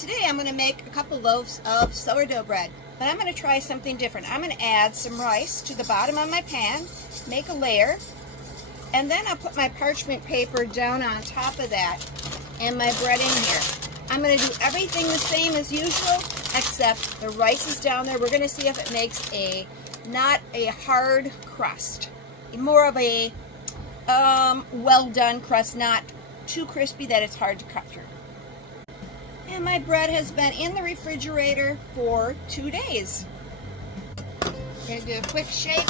Today I'm going to make a couple loaves of sourdough bread, but I'm going to try something different. I'm going to add some rice to the bottom of my pan, make a layer, and then I'll put my parchment paper down on top of that and my bread in here. I'm going to do everything the same as usual, except the rice is down there. We're going to see if it makes not a hard crust, more of a well done crust, not too crispy that it's hard to cut through. And my bread has been in the refrigerator for 2 days. I'm going to do a quick shake.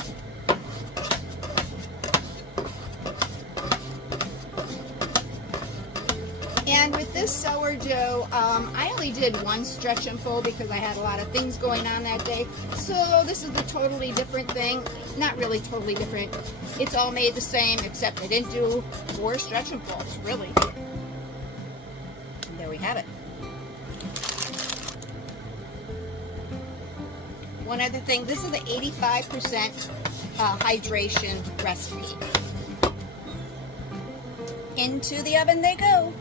And with this sourdough, I only did one stretch and fold because I had a lot of things going on that day. So this is a totally different thing. Not really totally different. It's all made the same, except I didn't do 4 stretch and folds, really. And there we have it. One other thing, this is the 85% hydration recipe. Into the oven they go.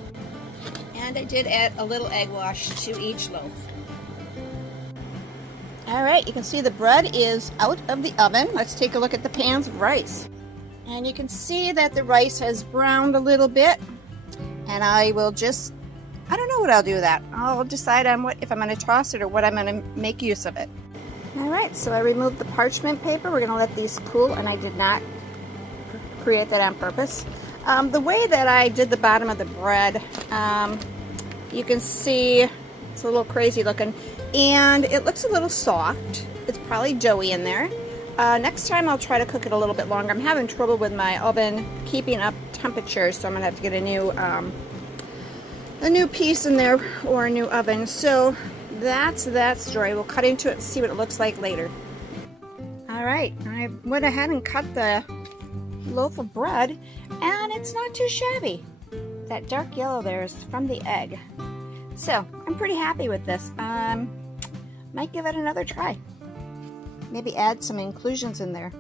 And I did add a little egg wash to each loaf. All right, you can see the bread is out of the oven. Let's take a look at the pans of rice. And you can see that the rice has browned a little bit. And I will just, I don't know what I'll do with that. I'll decide on if I'm going to toss it or what I'm going to make use of it. All right, so I removed the parchment paper. We're going to let these cool, and I did not create that on purpose. The way that I did the bottom of the bread, you can see it's a little crazy looking, and it looks a little soft. It's probably doughy in there. Next time I'll try to cook it a little bit longer. I'm having trouble with my oven keeping up temperature, so I'm going to have to get a new piece in there or a new oven. So that's that story. We'll cut into it and see what it looks like later. All right, I went ahead and cut the loaf of bread, and it's not too shabby. That dark yellow there is from the egg. So I'm pretty happy with this. Might give it another try. Maybe add some inclusions in there.